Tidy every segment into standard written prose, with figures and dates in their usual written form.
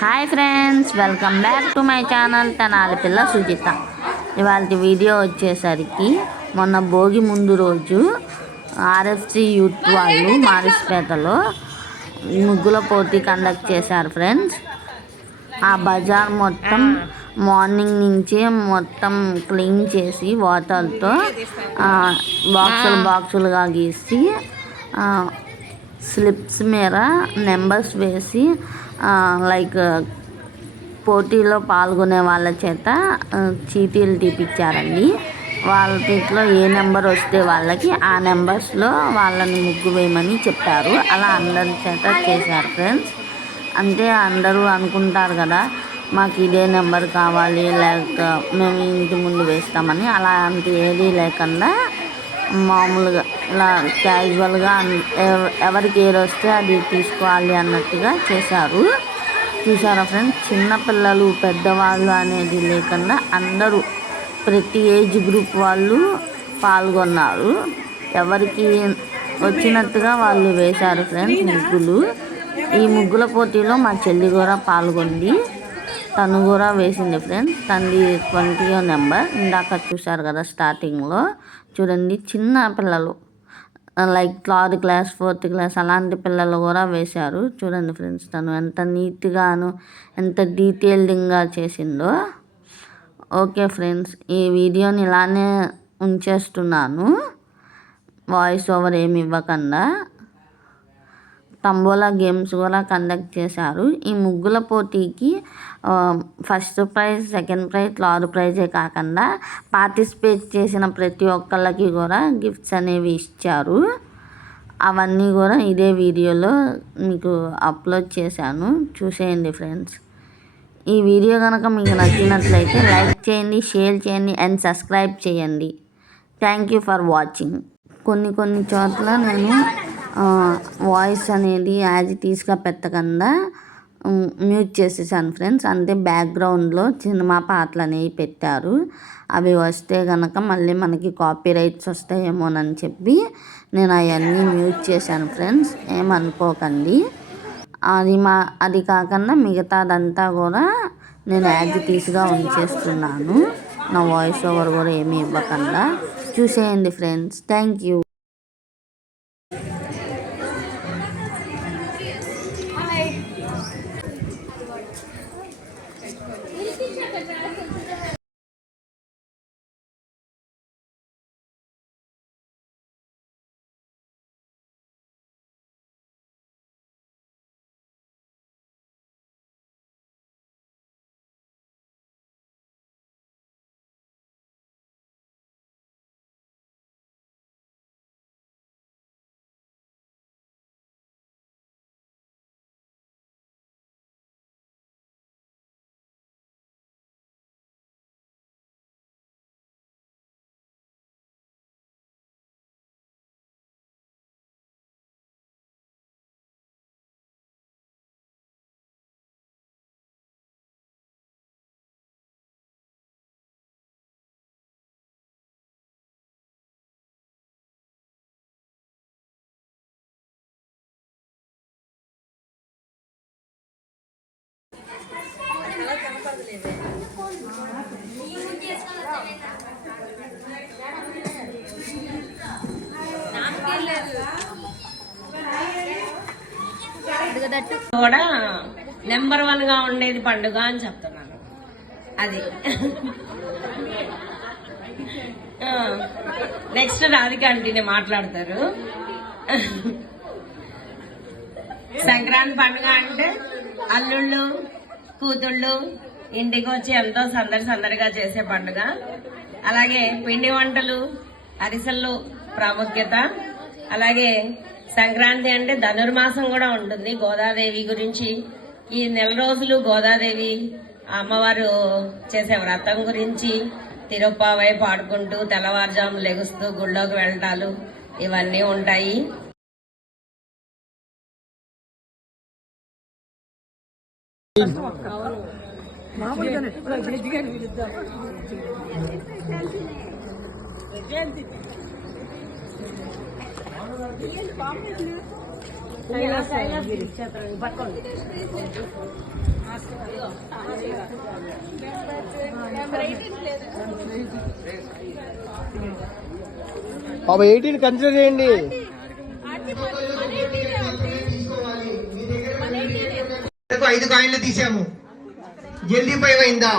Hi friends, welcome back to my channel Tenali పిల్ల సుజిత. ఇవాళ video వచ్చేసరికి మొన్న భోగి ముందు రోజు ఆర్ఎఫ్సి యూత్ వాళ్ళు మారిస్పేటలో ముగ్గుల పోటీ కండక్ట్ చేశారు ఫ్రెండ్స్. ఆ బజార్ మొత్తం మార్నింగ్ నుంచే మొత్తం క్లీన్ చేసి వాటర్తో బాక్సులుగా గీసి స్లిప్స్ మీద నెంబర్స్ వేసి లైక్ పోటీలో పాల్గొనే వాళ్ళ చేత చీటీలు తీపిచ్చారండి. వాళ్ళ ఏ నెంబర్ వస్తే వాళ్ళకి ఆ నెంబర్స్లో వాళ్ళని ముగ్గు వేయమని చెప్పారు. అలా అందరి చేత చేశారు ఫ్రెండ్స్. అంటే అందరూ అనుకుంటారు కదా, మాకు ఇదే నెంబర్ కావాలి, లేక మేము ఇంటి ముందు వేస్తామని. అలాంటి ఏదీ లేకుండా మామూలుగా ఇలా క్యాజువల్గా ఎవరికి ఏది వస్తే అది తీసుకోవాలి అన్నట్టుగా చేశారు. చూసారా ఫ్రెండ్స్, చిన్నపిల్లలు పెద్దవాళ్ళు అనేది లేకుండా అందరూ ప్రతి ఏజ్ గ్రూప్ వాళ్ళు పాల్గొన్నారు. ఎవరికి వచ్చినట్టుగా వాళ్ళు వేశారు ఫ్రెండ్స్ ముగ్గులు. ఈ ముగ్గుల పోటీలో మా చెల్లి కూడా పాల్గొంది, తను కూడా వేసింది ఫ్రెండ్స్. తనది 20 నెంబర్. ఇందాక చూశారు కదా స్టార్టింగ్లో. చూడండి, చిన్న పిల్లలు like 3rd class 4th class అలాంటి పిల్లలు కూడా వేశారు. చూడండి ఫ్రెండ్స్, తను ఎంత నీట్గాను ఎంత డీటెయిల్డ్గా చేసిందో. ఓకే ఫ్రెండ్స్, ఈ వీడియోని ఇలానే ఉంచేస్తున్నాను, వాయిస్ ఓవర్ ఏమి ఇవ్వకుండా. తంబోలా గేమ్స్ కూడా కండక్ట్ చేశారు. ఈ ముగ్గుల పోటీకి first prize, second prize, third ప్రైజే కాకుండా పార్టిసిపేట్ చేసిన ప్రతి ఒక్కళ్ళకి కూడా గిఫ్ట్స్ అనేవి ఇచ్చారు. అవన్నీ కూడా ఇదే వీడియోలో మీకు అప్లోడ్ చేశాను, చూసేయండి ఫ్రెండ్స్. ఈ వీడియో కనుక మీకు నచ్చినట్లయితే లైక్ చేయండి, షేర్ చేయండి అండ్ సబ్స్క్రైబ్ చేయండి. Thank you for watching. కొన్ని చోట్ల నేను వాయిస్ అనేది యాజ్ ఇట్ ఈస్గా పెట్టకుండా మ్యూట్ చేసేసాను ఫ్రెండ్స్. అంటే బ్యాక్గ్రౌండ్లో సినిమా పాటలు అనేవి పెట్టారు. అవి వస్తే కనుక మళ్ళీ మనకి కాపీ రైట్స్ వస్తాయేమోనని చెప్పి నేను అవన్నీ మ్యూట్ చేశాను ఫ్రెండ్స్, ఏమనుకోకండి. అది కాకుండా మిగతాదంతా కూడా నేను యాజ్ ఇట్ ఈస్గా ఉంచేస్తున్నాను. నా వాయిస్ ఓవర్ కూడా ఏమీ ఇవ్వకుండా చూసేయండి ఫ్రెండ్స్. Thank you. కూడా నెంబర్ 1గా ఉండేది పండుగ అని చెప్తున్నాను. అది నెక్స్ట్ రాధిక ఆంటీనే మాట్లాడతారు. సంక్రాంతి పండుగ అంటే అల్లుళ్ళు కూతుళ్ళు ఇంటికి వచ్చి ఎంతో సందడిగా చేసే పండుగ. అలాగే పిండి వంటలు, అరిసెలు ప్రాముఖ్యత. అలాగే సంక్రాంతి అంటే ధనుర్మాసం కూడా ఉంటుంది. గోదాదేవి గురించి ఈ నెల రోజులు గోదాదేవి అమ్మవారు చేసే వ్రతం గురించి తిరుప్పావై పాడుకుంటూ తెల్లవారుజాము లెగుస్తూ గుళ్ళోకి వెళ్ళటాలు ఇవన్నీ ఉంటాయి. కైలాస్ పట్టుకోండి. బాబా 18 కన్సిడర్ చేయండి. ఐదు కాయిన్లు తీసాము. జల్దీ పై అయిందా?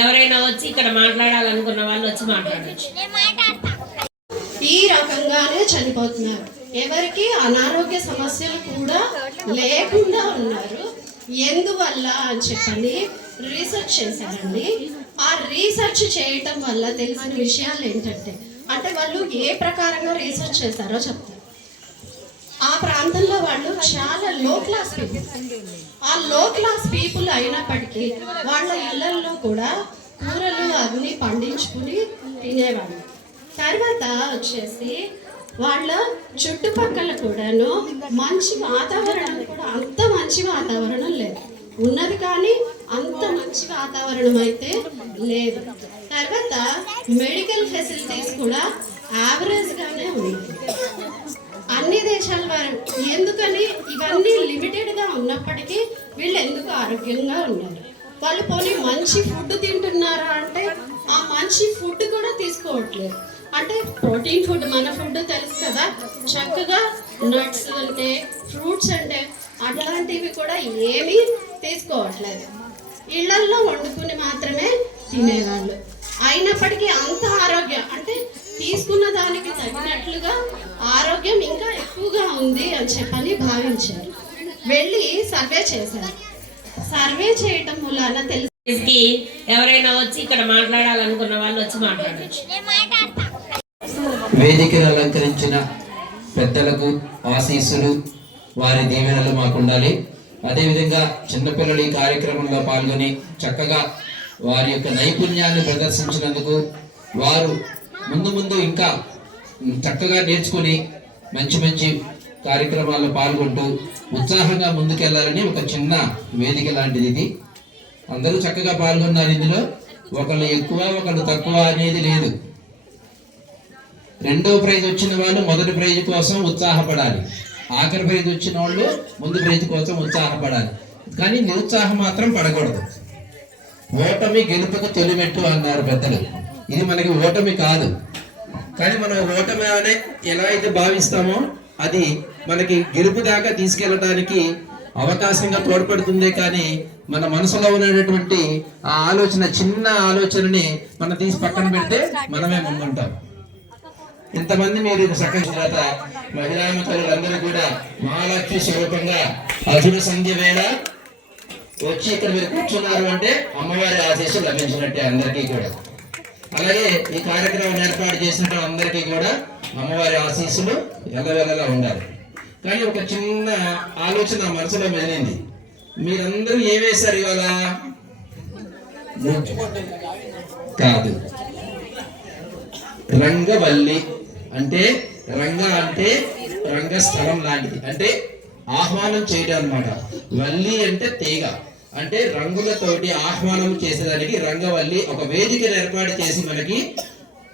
ఎవరైనా వచ్చి ఇక్కడ మాట్లాడాలనుకున్న వాళ్ళు వచ్చి మాట్లాడచ్చు. ఈ రకంగానే చనిపోతున్నారు. ఎవరికి అనారోగ్య సమస్యలు కూడా లేకుండా ఉన్నారు. ఎందువల్ల అని చెప్పని రీసెర్చ్ చేశారండి. ఆ రీసెర్చ్ చేయటం వల్ల తెలిసిన విషయాలు ఏంటంటే, అంటే వాళ్ళు ఏ ప్రకారంగా రీసెర్చ్ చేశారో చెప్తారు. ఆ ప్రాంతంలో వాళ్ళు చాలా లో క్లాస్ పీపుల్. ఆ లో క్లాస్ పీపుల్ అయినప్పటికీ వాళ్ళ ఇళ్లలో కూడా కూరలు అన్ని పండించుకుని తినేవాళ్ళు. తర్వాత వచ్చేసి వాళ్ళ చుట్టుపక్కల కూడాను మంచి వాతావరణం కూడా అంత మంచి వాతావరణం లేదు. ఉన్నది కానీ అంత మంచి వాతావరణం అయితే లేదు. తర్వాత మెడికల్ ఫెసిలిటీస్ కూడా యావరేజ్గానే ఉన్నాయి. అన్ని దేశాల వారు ఎందుకని ఇవన్నీ లిమిటెడ్గా ఉన్నప్పటికీ వీళ్ళు ఎందుకు ఆరోగ్యంగా ఉన్నారు? వాళ్ళు పోనీ మంచి ఫుడ్ తింటున్నారా అంటే ఆ మంచి ఫుడ్ కూడా తీసుకోవట్లేదు. అంటే ప్రోటీన్ ఫుడ్, మన ఫుడ్ తెలుసు కదా, చక్కగా నట్స్ అంటే ఫ్రూట్స్ అంటే అట్లాంటివి కూడా ఏమీ తీసుకోవట్లేదు. ఇళ్లల్లో వండుకుని మాత్రమే తినేవాళ్ళు. అయినప్పటికీ అంత ఆరోగ్యం అంటే తీసుకున్న దానికి తగినట్లుగా ఆరోగ్యం ఇంకా ఎక్కువగా ఉంది అని చెప్పని భావించారు. వెళ్ళి సర్వే చేశారు. సర్వే చేయటం వలన ఎవరైనా వచ్చి ఇక్కడ మాట్లాడాలనుకున్న వాళ్ళు వచ్చి మాట్లాడచ్చు. వేదికను అలంకరించిన పెద్దలకు ఆశీస్సులు, వారి దీవెనలు మాకు ఉండాలి. అదేవిధంగా చిన్నపిల్లలు ఈ కార్యక్రమంలో పాల్గొని చక్కగా వారి యొక్క నైపుణ్యాన్ని ప్రదర్శించినందుకు వారు ముందు ముందు ఇంకా చక్కగా నేర్చుకుని మంచి మంచి కార్యక్రమాల్లో పాల్గొంటూ ఉత్సాహంగా ముందుకెళ్లాలని ఒక చిన్న వేదిక లాంటిది ఇది. అందరూ చక్కగా పాల్గొన్నారు. ఇందులో ఒకళ్ళు ఎక్కువ ఒకళ్ళు తక్కువ అనేది లేదు. రెండో ప్రైజ్ వచ్చిన వాళ్ళు మొదటి ప్రైజ్ కోసం ఉత్సాహపడాలి. ఆఖరి ప్రైజ్ వచ్చిన వాళ్ళు ముందు ప్రైజ్ కోసం ఉత్సాహపడాలి. కానీ నిరుత్సాహం మాత్రం పడకూడదు. ఓటమి గెలుపుకు తొలిమెట్టు అన్నారు పెద్దలు. ఇది మనకి ఓటమి కాదు. కానీ మనం ఓటమి అనే ఎలా అయితే భావిస్తామో అది మనకి గెలుపు దాకా తీసుకెళ్ళడానికి అవకాశంగా తోడ్పడుతుంది. కానీ మన మనసులో ఉన్నటువంటి ఆ ఆలోచన, చిన్న ఆలోచనని మనం తీసి పక్కన పెడితే మనమే ముందుంటాం. ఇంతమంది మీరు చక్కగా మహిళా మిత్రులందరూ కూడా మహాలక్ష్మి స్వరూపంగా అర్జున సంధ్య వేళ వచ్చి ఇక్కడ మీరు కూర్చున్నారు అంటే అమ్మవారి ఆశీస్సులు లభించినట్టే అందరికీ కూడా. అలాగే ఈ కార్యక్రమం ఏర్పాటు చేసిన అందరికీ కూడా అమ్మవారి ఆశీస్సులు ఎల్లవెల్లలా ఉండాలి. కానీ ఒక చిన్న ఆలోచన మనసులో మెదిలింది. మీరందరూ ఏమేశారు ఇవాళ? కాదు, రంగవల్లి అంటే రంగ అంటే రంగస్థలం లాంటిది, అంటే ఆహ్వానం చేయడం అన్నమాట. వల్లి అంటే తీగ, అంటే రంగులతోటి ఆహ్వానం చేసేదానికి రంగవల్లి. ఒక వేదికను ఏర్పాటు చేసి మనకి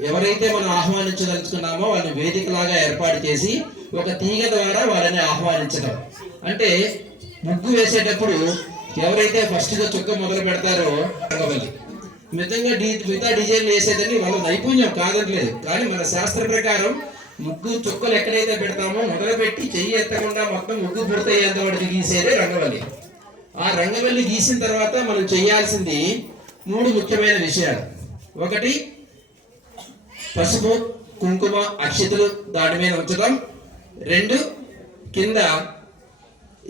ఎవరైతే మనం ఆహ్వానించదలుచుకున్నామో వాళ్ళని వేదికలాగా ఏర్పాటు చేసి ఒక తీగ ద్వారా వాళ్ళని ఆహ్వానించడం. అంటే ముగ్గు వేసేటప్పుడు ఎవరైతే ఫస్ట్ గా చుక్క మొదలు పెడతారో రంగవల్లి. మిగతా డిజైన్లు వేసేదని వాళ్ళ నైపుణ్యం కాదట్లేదు. కానీ మన శాస్త్ర ప్రకారం ముగ్గు చుక్కలు ఎక్కడైతే పెడతామో మొదలు పెట్టి చెయ్యి ఎత్తకుండా మొత్తం ముగ్గు పూర్తయ్యేంత వరకు గీసేదే రంగవల్లి. ఆ రంగవల్లి గీసిన తర్వాత మనం చేయాల్సింది 3 ముఖ్యమైన విషయాలు. ఒకటి, పసుపు కుంకుమ అక్షితులు దాని మీద ఉంచడం. 2, కింద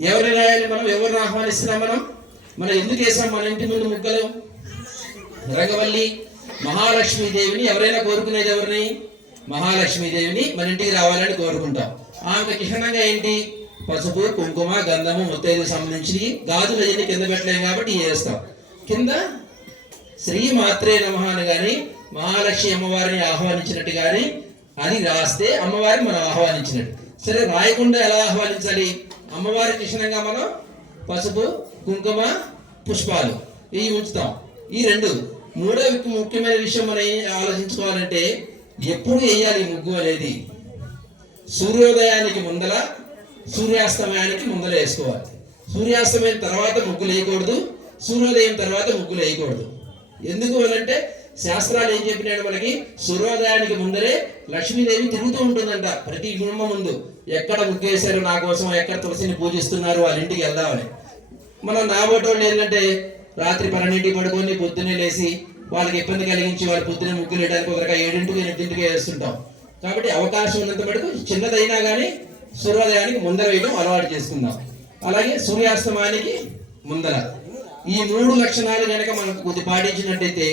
ఎవరు రాయాలి? మనం ఎవరిని ఆహ్వానిస్తున్నాం? మనం ఎందుకు వేసాం మన ఇంటి ముందు ముగ్గలు? రంగవల్లి మహాలక్ష్మీదేవిని. ఎవరైనా కోరుకునేది ఎవరిని? మహాలక్ష్మీదేవిని మన ఇంటికి రావాలని కోరుకుంటాం. ఆమెకు చిహ్నంగా ఏంటి? పసుపు కుంకుమ గంధము ముత్తైదుకు సంబంధించి గాజులు అయ్యి కింద పెట్టలేం కాబట్టి వేస్తాం. కింద శ్రీ మాత్రే నమః అని కానీ మహాలక్ష్మి అమ్మవారిని ఆహ్వానించినట్టు కానీ అది రాస్తే అమ్మవారిని మనం ఆహ్వానించినట్టు. సరే, రాయకుండా ఎలా ఆహ్వానించాలి? అమ్మవారి చిహ్నంగా మనం పసుపు కుంకుమ పుష్పాలు ఇవి ఉంచుతాం. ఈ 2. మూడో ముఖ్యమైన విషయం మనం ఆలోచించుకోవాలంటే ఎప్పుడు వేయాలి ముగ్గు అనేది. సూర్యోదయానికి ముందల సూర్యాస్తమయానికి ముందర వేసుకోవాలి. సూర్యాస్తమయం తర్వాత ముగ్గులు వేయకూడదు, సూర్యోదయం తర్వాత ముగ్గులు వేయకూడదు. ఎందుకు అంటే శాస్త్రాలు ఏం చెప్పినాడు మనకి, సూర్యోదయానికి ముందరే లక్ష్మీదేవి తిరుగుతూ ఉంటుందంట ప్రతి గుమ్మం ముందు. ఎక్కడ ముగ్గేశారు నా కోసం, ఎక్కడ తులసిని పూజిస్తున్నారు, వాళ్ళ ఇంటికి వెళ్దామని. మనం నాబోటోళ్ళు ఏంటంటే రాత్రి 12ంటికి పడుకొని పొద్దున్నే లేచి వాళ్ళకి ఇబ్బంది కలిగించి వాళ్ళు పొద్దున్నే ముగ్గులు వేయడానికి ఒకరిగా 7ంటికి 8ంటికి వేస్తుంటాం. కాబట్టి అవకాశం ఉన్నంత మటుకు చిన్నదైనా కానీ సూర్యోదయానికి ముందర వేయడం అలవాటు చేసుకుందాం. అలాగే సూర్యాస్తమానికి ముందర ఈ 3 లక్షణాలు కనుక మనకు కొద్ది పాటించినట్టయితే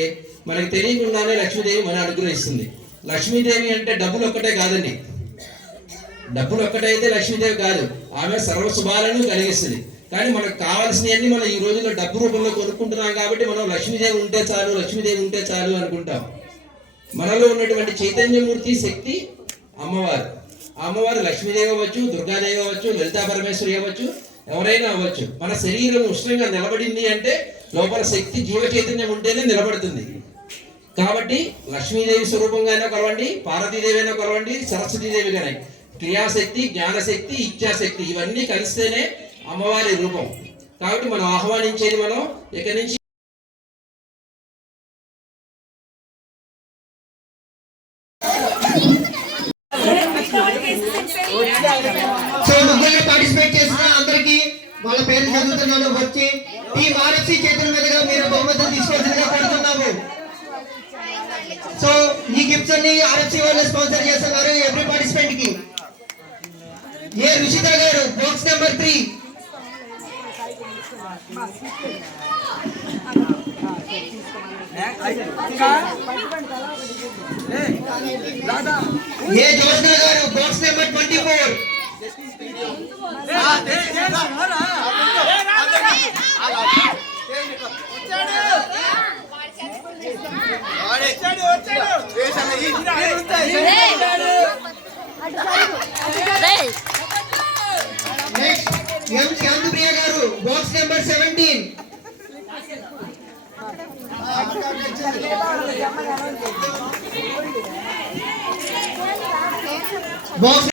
మనకు తెలియకుండానే లక్ష్మీదేవి మనం అనుగ్రహిస్తుంది. లక్ష్మీదేవి అంటే డబ్బులు ఒక్కటే కాదండి, డబ్బులు ఒక్కటైతే లక్ష్మీదేవి కాదు, ఆమె సర్వశుభాలను కలిగిస్తుంది. కానీ మనకు కావాల్సినవన్నీ మనం ఈ రోజుల్లో డబ్బు రూపంలో కొనుక్కుంటున్నాం కాబట్టి మనం లక్ష్మీదేవి ఉంటే చాలు, లక్ష్మీదేవి ఉంటే చాలు అనుకుంటాం. మనలో ఉన్నటువంటి చైతన్యమూర్తి శక్తి అమ్మవారు. ఆ అమ్మవారు లక్ష్మీదేవి అవ్వచ్చు, దుర్గాదేవి అవ్వచ్చు, లలితా పరమేశ్వరి అవ్వచ్చు, ఎవరైనా అవ్వచ్చు. మన శరీరం ఉష్ణంగా నిలబడింది అంటే లోపల శక్తి జీవ చైతన్యం ఉంటేనే నిలబడుతుంది. కాబట్టి లక్ష్మీదేవి స్వరూపంగా అయినా కొలవండి, పార్వతీదేవి అయినా కొలవండి, సరస్వతీదేవి కానీ క్రియాశక్తి, జ్ఞానశక్తి, ఇచ్ఛాశక్తి ఇవన్నీ కలిస్తేనే అమ్మవారి రూపం. కాబట్టి మనం ఆహ్వానించేది మనం ఇక్కడి నుంచి సో ముగ్గురులో పార్టిసిపేట్ చేసిన అందరికి వాళ్ళ పేర్లు చదువుతున్నాను. వచ్చి టీమ్ ఆర్ఎఫ్సి చేతుల మీదుగా మీరు బహుమతులు తీసుకోవాల్సిందిగా కోరుతున్నాము. సో ఈ గిఫ్ట్స్ అన్ని ఆర్ఎఫ్సి వాళ్ళు స్పాన్సర్ చేస్తున్నారు ఎవ్రీ పార్టిసిపెంట్ కి. ఏ రుషిత గారు బాక్స్ నెంబర్ 3. ఏ జోష్నా గారు బాక్స్ నెంబర్ 24. నెక్స్ట్ ఎం శాంతిప్రియ గారు బాక్స్ నెంబర్ 17. బాక్స్